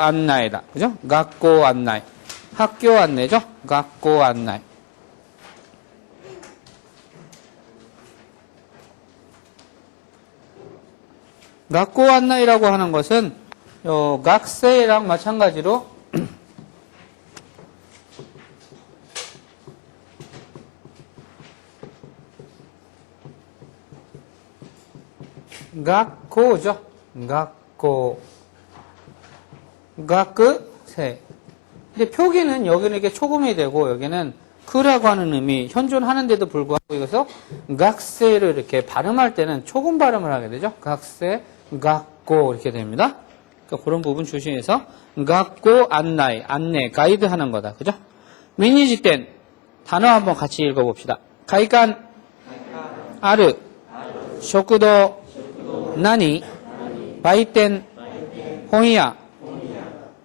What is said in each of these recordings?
안내이다. 그죠? 학교 안내. 학교 안내죠? 학교 안내. 학교 안내라고 하는 것은 학생이랑 마찬가지로 학교죠. 학교. 학세. 근데 표기는 여기는 이렇게 초금이 되고 여기는 그라고 하는 의미 현존하는데도 불구하고 이것을 학세를 이렇게 발음할 때는 초금 발음을 하게 되죠. 학세, 학교 이렇게 됩니다. 그러니까 그런 부분 주시해서 학교 안내, 가이드 하는 거다. 그죠? 미니지 땐 단어 한번 같이 읽어봅시다. 가이간, 아르, 쇼쿠도, 나니, 바이텐, 혼야,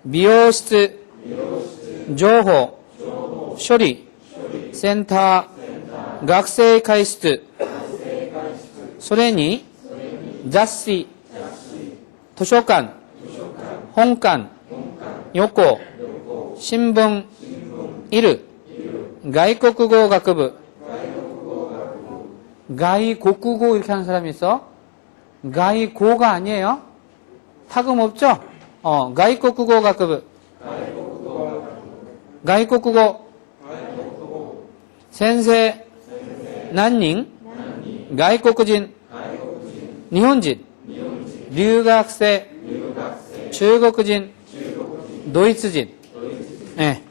미호室, 조호, 쇼리, 센터, 학생会室, それに雑誌、図書館、本館、横、新聞、いる、外国語学部, 가이국국어 이렇게 하는 사람이 있어? 가이고가 아니에요? 타금 없죠? 가이국국어 학부. 가이국국어. 센세, 난닝, 가이국진, 일본인,留学生, 중국인, 도이츠진. 네.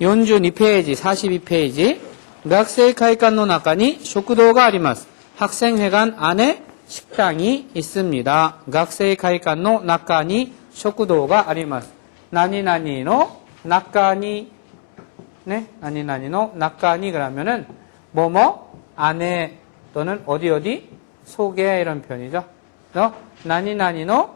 42페이지, 42페이지. 学生会館の中に食堂があります。 학생회관 안에 식당이 있습니다. 学生会館の中に食堂があります。 何々の中に 네,何々の中に 그러면은 뭐뭐 안에 또는 어디 속에 이런 표현이죠. 그래서 何々の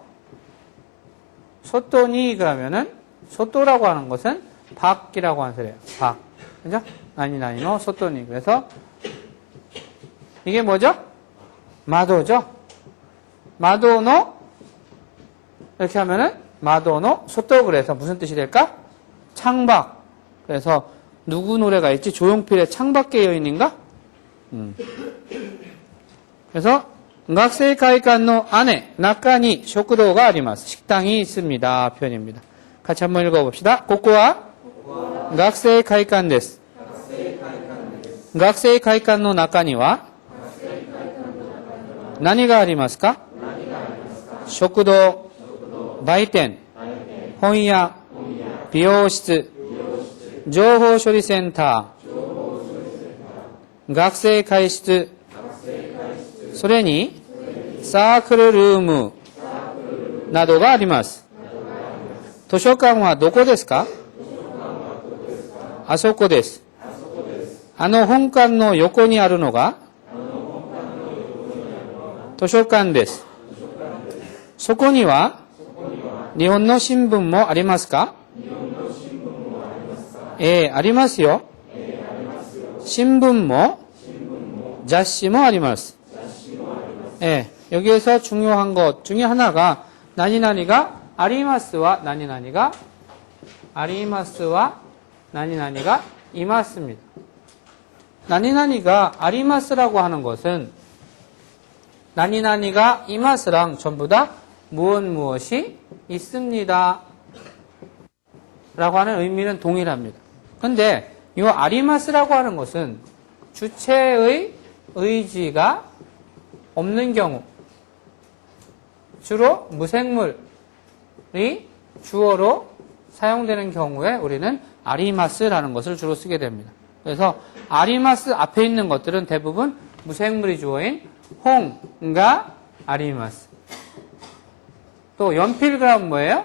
소토니 그러면은 소토라고 하는 것은 밖이라고 하는 소리예요. 밖. 그죠? 何々の外に. 그래서 이게 뭐죠? 마도죠. 마도노 이렇게 하면은 마도노 소토 그래서 무슨 뜻이 될까? 창밖. 그래서 누구 노래가 있지? 조용필의 창밖의 여인인가? 그래서 学生会館の 안에 中に食堂があります. 식당이 있습니다. 표현입니다. 같이 한번 읽어봅시다. ここは学生会館です. 学生会館の中には何がありますか？食堂、売店、本屋、美容室、情報処理センター、学生会室、それにサークルルームなどがあります。図書館はどこですか？あそこです。あの本館の横にあるのが図書館です。そこには日本の新聞もありますか？ありますよ。新聞も雑誌もあります。여기에서 중요한 것 중에 하나가 나니나니가 아리마스와 나니나니가 아리마스와 나니나니가 이마스입니다. 나니나니가 아리마스라고 하는 것은 나니나니가 이마스랑 전부 다 무엇이 있습니다. 라고 하는 의미는 동일합니다. 근데 이 아리마스라고 하는 것은 주체의 의지가 없는 경우 주로 무생물이 주어로 사용되는 경우에 우리는 아리마스라는 것을 주로 쓰게 됩니다. 그래서 아리마스 앞에 있는 것들은 대부분 무생물이 주어인 홍가 아리마스. 또 연필 그럼 뭐예요?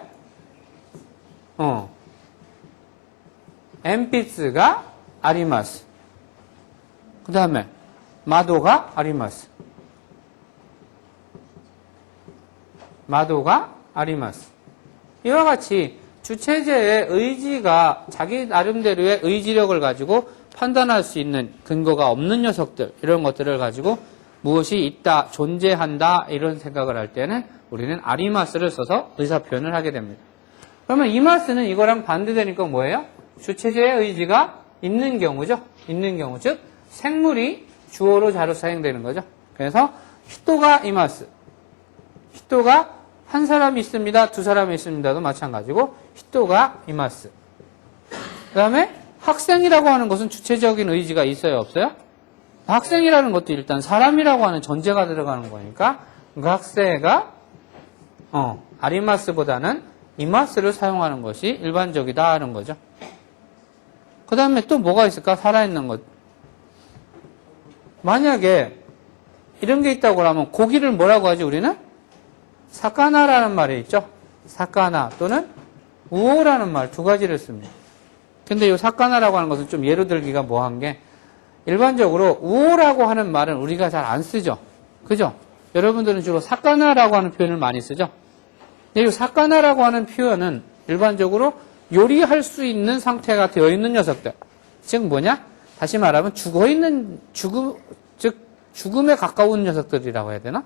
엔피스가 아리마스. 그 다음에 마도가 아리마스. 마도가 아리마스. 이와 같이 주체제의 의지가 자기 나름대로의 의지력을 가지고 판단할 수 있는 근거가 없는 녀석들 이런 것들을 가지고 무엇이 있다, 존재한다 이런 생각을 할 때는 우리는 아리마스를 써서 의사 표현을 하게 됩니다. 그러면 이마스는 이거랑 반대되니까 뭐예요? 주체제의 의지가 있는 경우죠. 있는 경우, 즉 생물이 주어로 자로 사용되는 거죠. 그래서 히토가 이마스, 히토가 한 사람이 있습니다, 두 사람이 있습니다도 마찬가지고 히토가 이마스. 그 다음에 학생이라고 하는 것은 주체적인 의지가 있어요, 없어요? 학생이라는 것도 일단 사람이라고 하는 전제가 들어가는 거니까 그 학생가 아리마스보다는 이마스를 사용하는 것이 일반적이다 하는 거죠. 그 다음에 또 뭐가 있을까? 살아있는 것. 만약에 이런 게 있다고 하면 고기를 뭐라고 하지 우리는? 사카나라는 말이 있죠. 사카나 또는 우오라는 말 두 가지를 씁니다. 근데 이 사카나라고 하는 것은 좀 예로 들기가 뭐한 게 일반적으로 우오라고 하는 말은 우리가 잘 안 쓰죠. 그죠? 여러분들은 주로 사카나라고 하는 표현을 많이 쓰죠. 근데 이 사카나라고 하는 표현은 일반적으로 요리할 수 있는 상태가 되어 있는 녀석들. 즉 뭐냐? 다시 말하면 죽음에 가까운 녀석들이라고 해야 되나?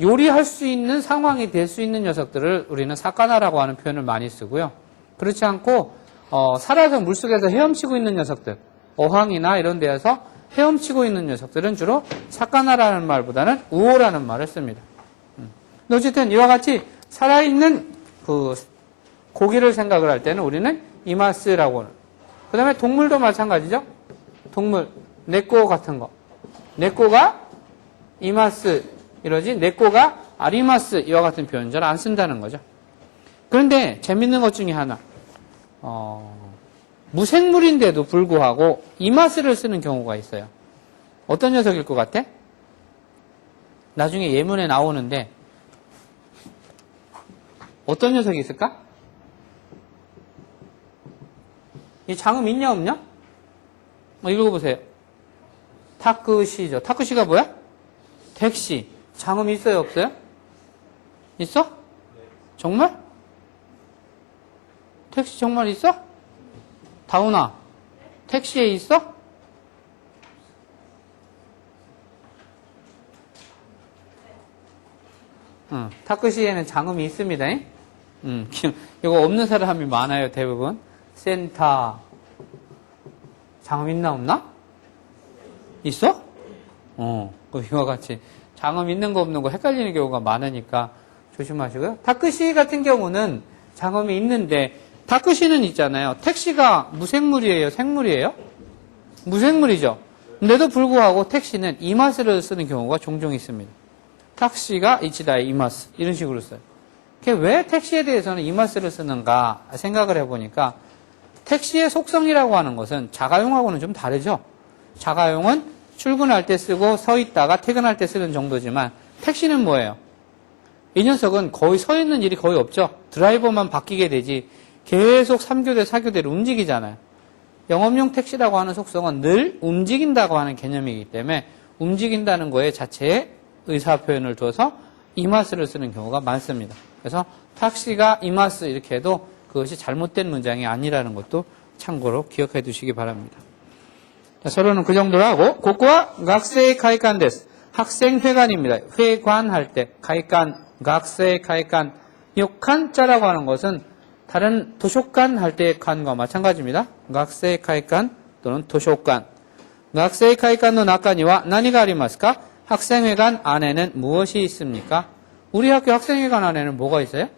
요리할 수 있는 상황이 될 수 있는 녀석들을 우리는 사카나라고 하는 표현을 많이 쓰고요. 그렇지 않고 살아서 물속에서 헤엄치고 있는 녀석들, 어항이나 이런 데에서 헤엄치고 있는 녀석들은 주로 사카나라는 말보다는 우오라는 말을 씁니다. 어쨌든 이와 같이 살아있는 그 고기를 생각을 할 때는 우리는 이마스라고 하는. 그 다음에 동물도 마찬가지죠. 동물, 네꼬 같은 거. 네꼬가 이마스 이러지 네꼬가 아리마스 이와 같은 표현 잘 안 쓴다는 거죠. 그런데 재밌는 것 중에 하나. 무생물인데도 불구하고 이마스를 쓰는 경우가 있어요. 어떤 녀석일 것 같아? 나중에 예문에 나오는데 어떤 녀석이 있을까? 이 장음 있냐 없냐? 읽어보세요. 타크시죠. 타크시가 뭐야? 택시. 장음 있어요 없어요? 있어? 정말? 택시 정말 있어? 다운아, 택시에 있어? 타크시에는 장음이 있습니다. 이거 없는 사람이 많아요, 대부분. 센터. 장음 있나, 없나? 있어? 이와 같이. 장음 있는 거 없는 거 헷갈리는 경우가 많으니까 조심하시고요. 타크시 같은 경우는 장음이 있는데, 타크시는 있잖아요. 택시가 무생물이에요? 생물이에요? 무생물이죠. 근데도 불구하고 택시는 이마스를 쓰는 경우가 종종 있습니다. 택시가 이치다의 이마스. 이런 식으로 써요. 왜 택시에 대해서는 이마스를 쓰는가 생각을 해보니까 택시의 속성이라고 하는 것은 자가용하고는 좀 다르죠. 자가용은 출근할 때 쓰고 서 있다가 퇴근할 때 쓰는 정도지만 택시는 뭐예요? 이 녀석은 거의 서 있는 일이 거의 없죠. 드라이버만 바뀌게 되지 계속 3교대, 4교대로 움직이잖아요. 영업용 택시라고 하는 속성은 늘 움직인다고 하는 개념이기 때문에 움직인다는 거에 자체에 의사 표현을 둬서 이마스를 쓰는 경우가 많습니다. 그래서 택시가 이마스 이렇게 해도 그것이 잘못된 문장이 아니라는 것도 참고로 기억해 두시기 바랍니다. 자, 서론은 그 정도로 하고 고코와 학생会館 데스. 학생회관입니다. 회관할 때会館, 학생会館. 이 칸자라고 하는 것은 다른 도서관 할 때의 칸과 마찬가지입니다. 학생会館 또는 도서관. 학생会館の中には何がありますか? 학생회관 안에는 무엇이 있습니까? 우리 학교 학생회관 안에는 뭐가 있어요?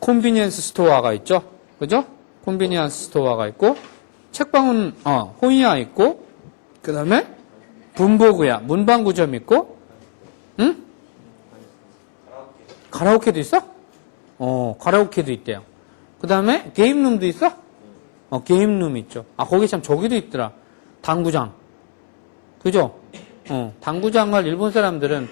콘비니언스 스토어가 있죠. 그죠? 콘비니언스 스토어가 있고, 책방은, 혼이야 있고, 그 다음에, 분보구야, 문방구점 있고, 가라오케도 있어? 가라오케도 있대요. 그 다음에, 게임룸도 있어? 게임룸 있죠. 거기 참 저기도 있더라. 당구장. 그죠? 당구장을 일본 사람들은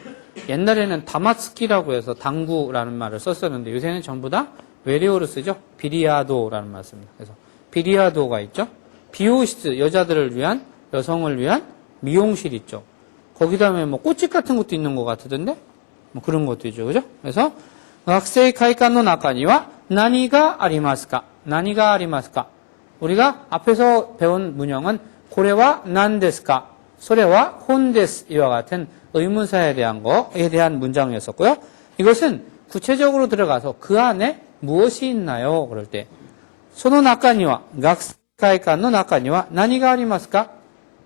옛날에는 다마츠키라고 해서 당구라는 말을 썼었는데 요새는 전부 다 외래어로 쓰죠. 비리야도라는 말을 씁니다. 그래서 비리야도가 있죠. 비오시스, 여자들을 위한, 여성을 위한 미용실 있죠. 거기 다음에 뭐 꽃집 같은 것도 있는 것 같던데 뭐 그런 것도 있죠. 그죠? 그래서 학생会館の中には何がありますか? 우리가 앞에서 배운 문형은 고래와 난ですか? 소래와 혼데스 이와 같은 의문사에 대한 거에 대한 문장이었었고요. 이것은 구체적으로 들어가서 그 안에 무엇이 있나요? 그럴 때 소노 나카니와 각세카이칸노 나카니와 나니가 아리마스까?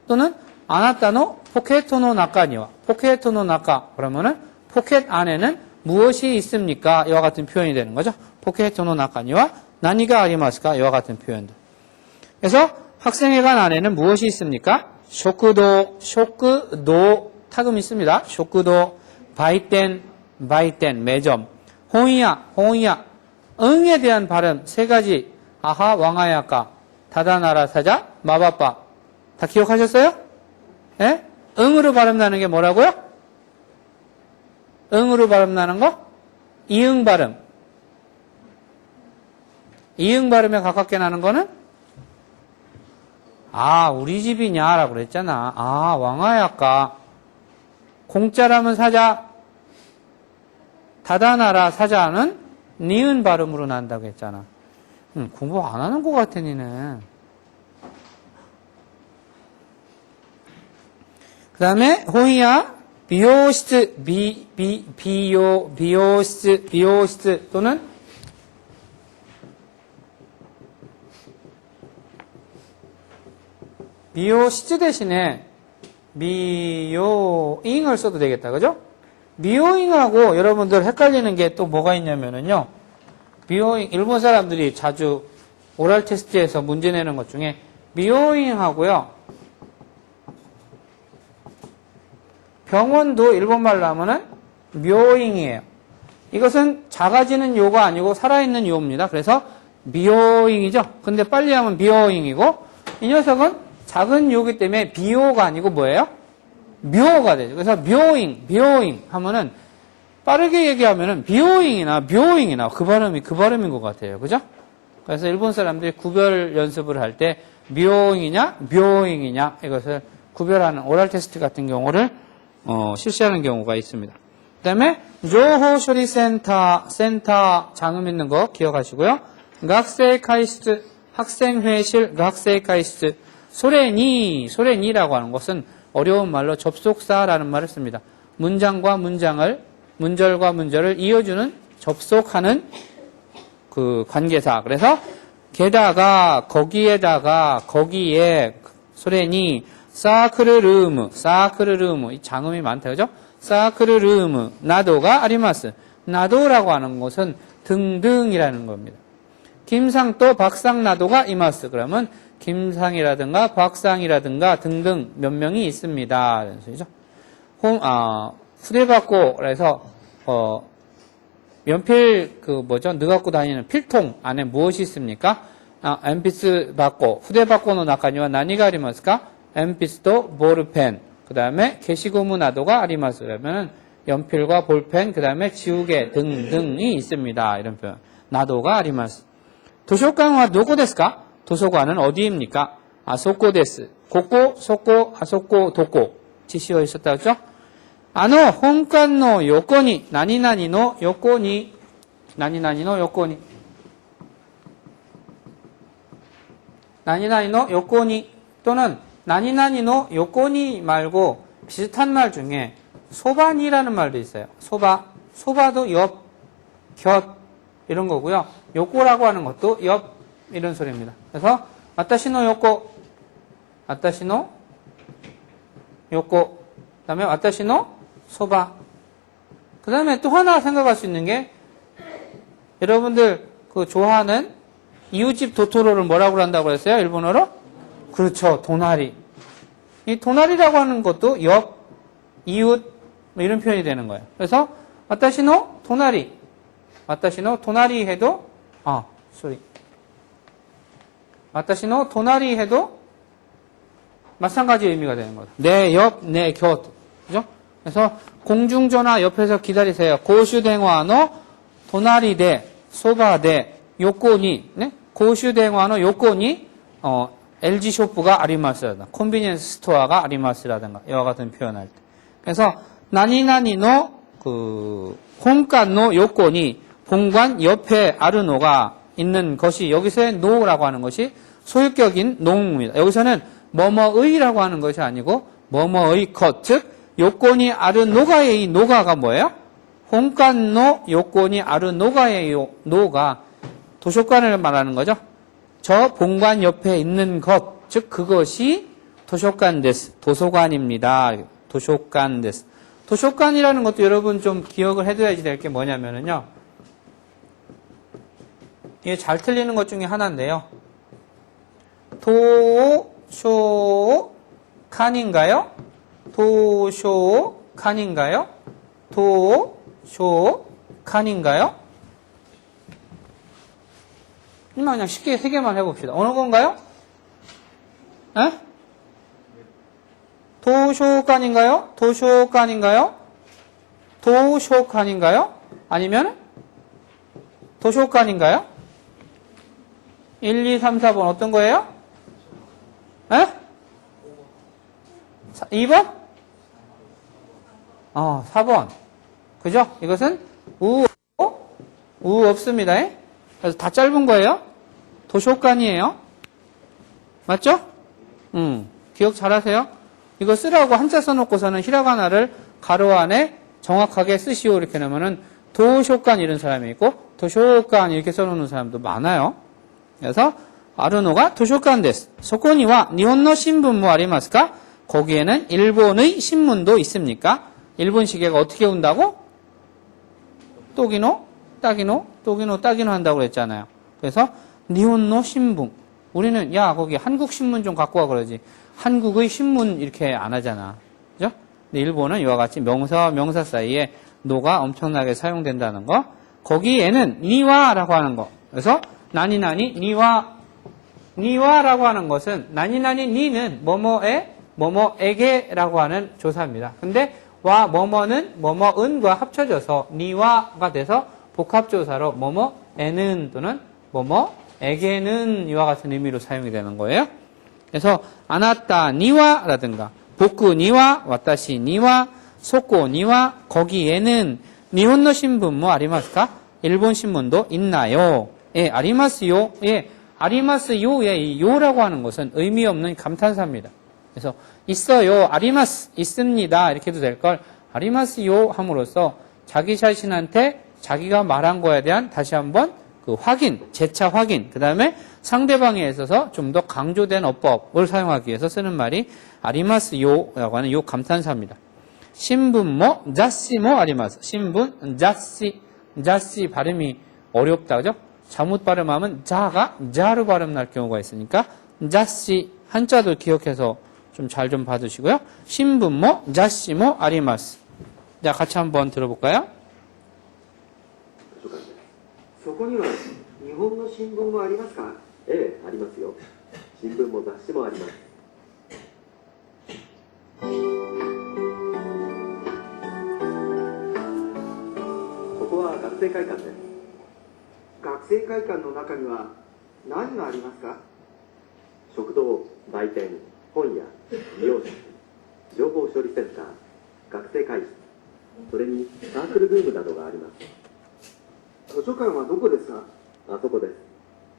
또는 아나타노 포켓토노 나카니와 포켓토노 나카 그러면은 포켓 안에는 무엇이 있습니까? 이와 같은 표현이 되는 거죠. 포켓토노 나카니와 나니가 아리마스까? 이와 같은 표현들. 그래서 학생회관 안에는 무엇이 있습니까? 쇼크도 타금 있습니다. 쇼크도 바이텐 매점 홍이야 응에 대한 발음 세 가지 아하 왕하야까 다다나라 사자 마바빠 다 기억하셨어요? 예? 응으로 발음 나는 게 뭐라고요? 응으로 발음 나는 거? 이응 발음. 이응 발음에 가깝게 나는 거는? 아, 우리 집이냐? 라고 그랬잖아. 아, 왕하야까. 공짜라면 사자. 다다나라 사자는 니은 발음으로 난다고 했잖아. 공부 안 하는 것 같아, 니는. 그 다음에, 호이야, 비오시트 또는 미요시즈 대신에 미요잉을 써도 되겠다. 그죠? 미요잉하고 여러분들 헷갈리는 게 또 뭐가 있냐면은요. 미요잉, 일본 사람들이 자주 오랄 테스트에서 문제 내는 것 중에 미요잉하고요. 병원도 일본말로 하면은 묘잉이에요. 이것은 작아지는 요가 아니고 살아있는 요입니다. 그래서 미요잉이죠. 근데 빨리 하면 미요잉이고 이 녀석은 작은 요기 때문에 비요가 아니고 뭐예요? 묘가 되죠. 그래서 묘잉 하면은 빠르게 얘기하면은 비요잉이나 묘잉이나 그 발음인 것 같아요. 그죠? 그래서 일본 사람들이 구별 연습을 할 때 묘잉이냐 묘잉이냐 이것을 구별하는 오랄 테스트 같은 경우를 실시하는 경우가 있습니다. 그 다음에 조호処리센터 장음 있는 거 기억하시고요. 학생회실 학생회실 소레니라고 하는 것은 어려운 말로 접속사라는 말을 씁니다. 문장과 문절과 문절을 이어주는 접속하는 그 관계사. 그래서 게다가 거기에 소레니 사크르르무 이 장음이 많다. 그죠? 사크르르무 나도가 아리마스. 나도라고 하는 것은 등등이라는 겁니다. 김상또 박상 나도가 이마스. 그러면 김상이라든가 박상이라든가 등등 몇 명이 있습니다. 이런 소리죠. 후대받고 그래서 연필 너 갖고 다니는 필통 안에 무엇이 있습니까? 엔피스 받고 후대받고노 나카니와 나니가 아리마스까? 엔피스도 볼펜. 그 다음에 게시고무 나도가 아리마스. 그러면 연필과 볼펜, 그 다음에 지우개 등등이 있습니다. 이런 표현. 나도가 아리마스. 도서관은 노고 데스까? 도서관은 어디입니까? 아소코 데스. 소코, 아소코, 도코. 지시어 있었다 그죠? 혼간노 요코니, 나니나니노 요코니 또는 나니나니노 요코니 말고 비슷한 말 중에 소반이라는 말도 있어요. 소바도 옆, 곁 이런 거고요. 요코라고 하는 것도 옆 이런 소리입니다. 그래서 와타시노 요코 그다음에 와타시노 소바. 그다음에 또 하나 생각할 수 있는 게 여러분들 좋아하는 이웃집 도토로를 뭐라고 한다고 했어요? 일본어로? 그렇죠. 도나리. 이 도나리라고 하는 것도 옆, 이웃 뭐 이런 표현이 되는 거예요. 그래서 와타시노 도나리 해도 와타시노 도나리 해도 마찬가지 의미가 되는 거예요. 내 옆, 내 곁. 그죠? 그래서 공중전화 옆에서 기다리세요. 고슈電話の 도나리대, 소바대, 요코니, 네? 고슈電話の 요코니, LG 쇼프가 아리마스라든가, 컨비니언스 스토어가 아리마스라든가, 이와 같은 표현할 때. 그래서, 나니나니노, 본관노 요코니, 본관 옆에 아르노가 있는 것이, 여기서의 노라고 하는 것이 소유격인 농입니다. 여기서는 뭐뭐의라고 하는 것이 아니고, 뭐뭐의 것, 즉 요건이 아르 노가의 이 노가가 뭐예요? 혼간노 요건이 아르 노가의 요 노가 도서관을 말하는 거죠. 저 본관 옆에 있는 것, 즉 그것이 도서관 데스, 도서관입니다. 도서관 데스. 도서관이라는 것도 여러분 좀 기억을 해둬야지 될 게 뭐냐면은요. 이게 잘 틀리는 것 중에 하나인데요. 도쇼칸인가요? 도쇼칸인가요? 도쇼칸인가요? 그냥 쉽게 세 개만 해봅시다. 어느 건가요? 에? 도쇼칸인가요? 도쇼칸인가요? 도쇼칸인가요? 아니면 도쇼칸인가요? 1, 2, 3, 4번 어떤 거예요? 에? 2번? 4번. 그죠? 이것은 우 없습니다. 그래서 다 짧은 거예요. 도쇼칸이에요. 맞죠? 기억 잘하세요. 이거 쓰라고 한자 써놓고서는 히라가나를 가로 안에 정확하게 쓰시오 이렇게 넣으면은 도쇼칸 이런 사람이 있고 도쇼칸 이렇게 써놓는 사람도 많아요. 그래서 아르노가 도쇼칸 데스. 소코니와 니혼노 신문모 아리마스까? 거기에는 일본의 신문도 있습니까? 일본 시계가 어떻게 온다고? 또기노, 따기노, 또기노, 따기노 한다고 그랬잖아요. 그래서 니혼노 신문. 우리는 야 거기 한국 신문 좀 갖고 와 그러지. 한국의 신문 이렇게 안 하잖아. 그죠? 근데 일본은 이와 같이 명사와 명사 사이에 노가 엄청나게 사용된다는 거. 거기에는 니와라고 하는 거. 그래서 나니나니 니와라고 하는 것은 나니나니 니는 뭐뭐에 뭐뭐에게라고 하는 조사입니다. 근데 와 뭐뭐는 뭐뭐은과 합쳐져서 니와가 돼서 복합조사로 뭐뭐에는 또는 뭐뭐에게는 이와 같은 의미로 사용이 되는 거예요. 그래서 아나타 니와라든가 보쿠 니와, 와타시 니와, 소코 니와 거기에는 니혼노 신문 뭐 아리마스까? 일본 신문도 있나요? 예, 아리마스요. 예, 아리마스요의 이 요라고 하는 것은 의미 없는 감탄사입니다. 그래서 있어요, 아리마스, 있습니다 이렇게 해도 될 걸 아리마스요 함으로써 자기 자신한테 자기가 말한 거에 대한 다시 한번 그 확인, 재차 확인, 그 다음에 상대방에 있어서 좀 더 강조된 어법을 사용하기 위해서 쓰는 말이 아리마스요라고 하는 요 감탄사입니다. 신분모, 자시모 아리마스. 신분, 자시 발음이 어렵다, 그죠? 잘못 발음하면 자가 자로 발음 날 경우가 있으니까 자시 한자도 기억해서 좀 잘 좀 봐두시고요. 신분모, 자시모 아리마스. 자, 같이 한번 들어볼까요? そこには日本の新聞もありますか？ええ、ありますよ。新聞も雑誌もあります。ここは学生会館です。学生会館の中には何がありますか？食堂、売店、本屋、美容室、情報処理センター、学生会室、それにサークルルームなどがあります。図書館はどこですか？あそこです。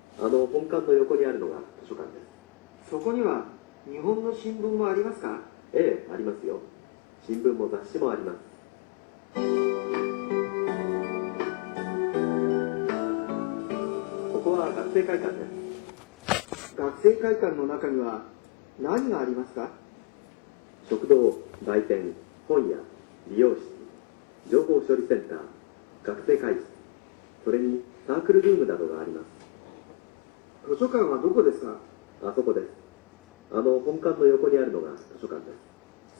本館の横にあるのが図書館です。そこには日本の新聞もありますか？ええ、ありますよ。新聞も雑誌もあります。ここは学生会館です。学生会館の中には何がありますか？食堂、売店、本屋、美容室、情報処理センター、学生会室、それにサークルルームなどがあります。図書館はどこですか？あそこです。本館の横にあるのが図書館です。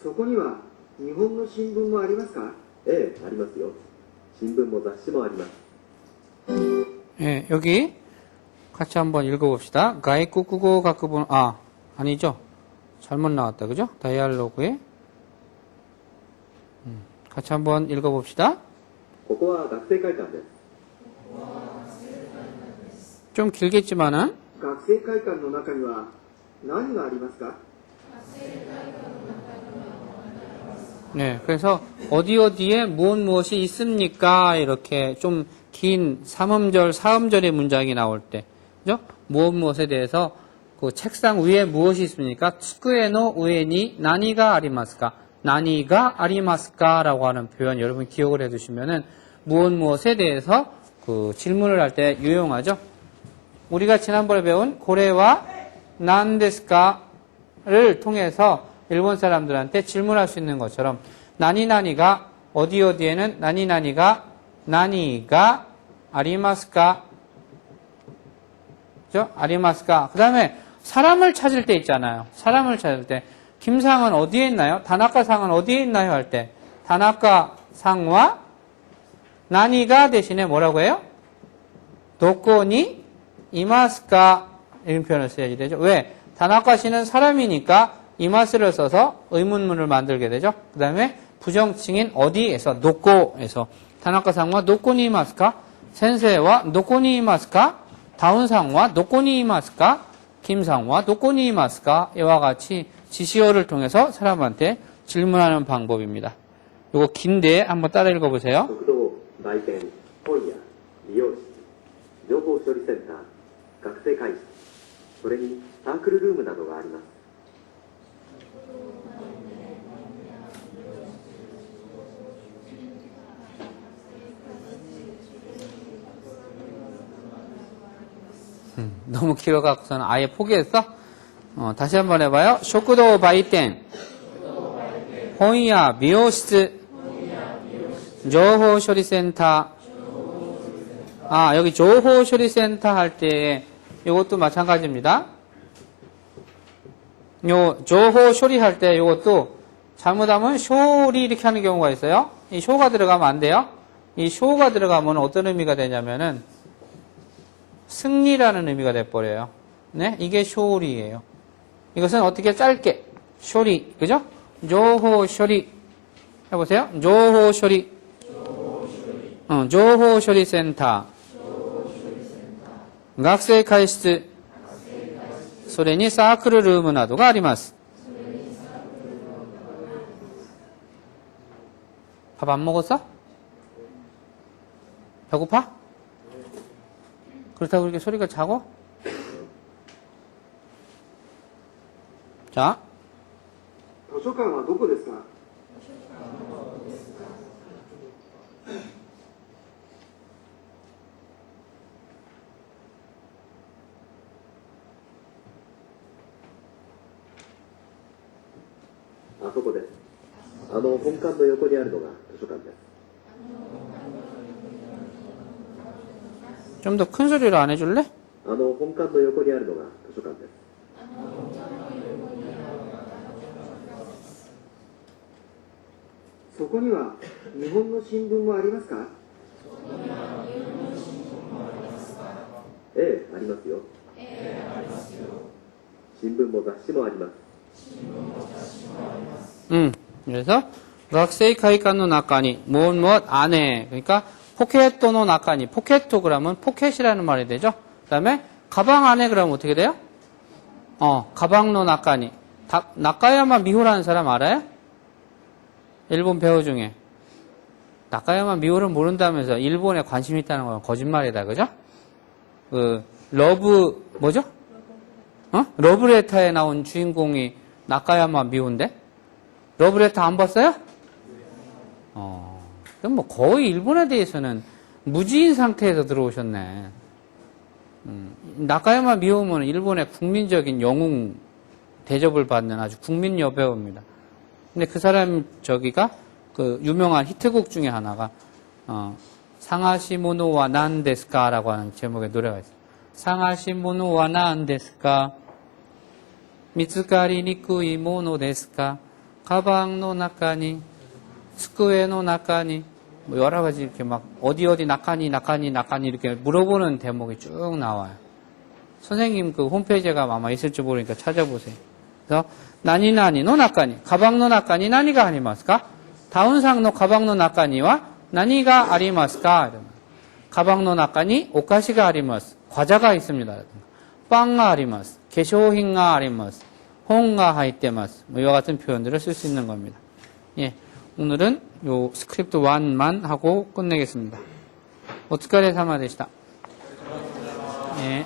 そこには日本の新聞もありますか？ええ、ありますよ。新聞も雑誌もあります。 예, 여기 같이 한번 읽어봅시다. 가이쿠쿠고 가쿠본 아니죠? 잘못 나왔다, 그죠? 다이알로그에 같이 한번 읽어봅시다. ここは学生会館です。 좀 길겠지만은 学生会館の中には何がありますか？ 네, 그래서 어디에 무엇이 있습니까? 이렇게 좀 긴 3음절, 4음절의 문장이 나올 때, 그죠? 무엇에 대해서 그 책상 위에 무엇이 있습니까? 츠쿠에노 우에니 나니가 아리마스까? 나니가 아리마스까? 라고 하는 표현 여러분 기억을 해두시면은 무엇에 대해서 그 질문을 할 때 유용하죠? 우리가 지난번에 배운 고래와 난데스까를 통해서 일본 사람들한테 질문할 수 있는 것처럼 나니나니가 어디에는 나니가 아리마스까? 그죠? 아리마스까? 그 다음에 사람을 찾을 때 있잖아요. 사람을 찾을 때 김상은 어디에 있나요? 다나카상은 어디에 있나요? 할 때 다나카상과 나니가 대신에 뭐라고 해요? 도코니 이마스까? 이런 표현을 써야지 되죠. 왜? 다나카 씨는 사람이니까 이마스를 써서 의문문을 만들게 되죠. 그 다음에 부정칭인 어디에서 노코에서 다나카상과 노코니 이마스까? 센세와 노코니 이마스까? 다운상과 노코니 이마스까? 김상과 노코니 이마스까? 이와 같이 지시어를 통해서 사람한테 질문하는 방법입니다. 이거 긴데 한번 따라 읽어보세요. 食堂、売店、本屋、美容室、情報処理センター、学生会室、それにサークルルームなどがあります。 너무 길어갖고서는 아예 포기했어? 다시 한번 해봐요. 쇼쿠도 바이텐, 혼야, 미호시츠, 조호処理센터. 여기 조호処理센터 할 때 이것도 마찬가지입니다. 요 조호処理할 때 이것도 잘못하면 쇼리 이렇게 하는 경우가 있어요. 이 쇼가 들어가면 안 돼요. 이 쇼가 들어가면 어떤 의미가 되냐면은 승리라는 의미가 돼버려요. 네, 이게 쇼리예요. 이것은 어떻게 짧게 쇼리, 그죠? 조호 쇼리 해보세요. 조호 쇼리, 조호 쇼리 센터, 학생会室、それにサークルルームなどがあります。 밥 안 먹었어? 배고파? 그렇다고 그렇게 소리가 작아? 자. 図書館はどこですか? 아, そこです。本館の横にあるのが図書館です。 좀 더 큰 소리로 안 해줄래? 本館の横にあるのが図書館です。 そこには日本の新聞もありますか? ええ、ありますよ。新聞も雑誌もあります。 그래서 학생会館の中に무엇 안에 그러니까 포켓도 나카니 포켓도 그러면 포켓이라는 말이 되죠. 그 다음에 가방 안에 그러면 어떻게 돼요? 가방노 나카니 나카야마 미호라는 사람 알아요? 일본 배우 중에 나카야마 미호를 모른다면서 일본에 관심 있다는 건 거짓말이다, 그죠? 그 러브 뭐죠? 러브레터에 나온 주인공이 나카야마 미호인데 러브레터 안 봤어요? 그럼 뭐 거의 일본에 대해서는 무지인 상태에서 들어오셨네. 나카야마 미호는 일본의 국민적인 영웅 대접을 받는 아주 국민 여배우입니다. 근데 그 사람 저기가 그 유명한 히트곡 중에 하나가 상하시모노와 난데스카라고 하는 제목의 노래가 있어요. 상하시모노와 난데스카 미츠카리 니쿠이 모노 데스카 가방노 나카니 스쿠에노 나카니 뭐 여러 가지 이렇게 막 어디 나카니 이렇게 물어보는 대목이 쭉 나와요. 선생님 그 홈페이지가 아마 있을지 모르니까 찾아보세요. 그래서 나니나니노 나카니 가방노 나카니 나니가 아리마스까? 다운상노 가방노 나카니와 나니가 아리마스까? 가방노 나카니 오카시가 아리마스 과자가 있습니다. 빵가 아리마스 게쇼힌가 아리마스 홍가 하이테마스 뭐 이와 같은 표현들을 쓸 수 있는 겁니다. 예, 오늘은 요 스크립트 1만 하고 끝내겠습니다. 오츠카레 사마でした. 예.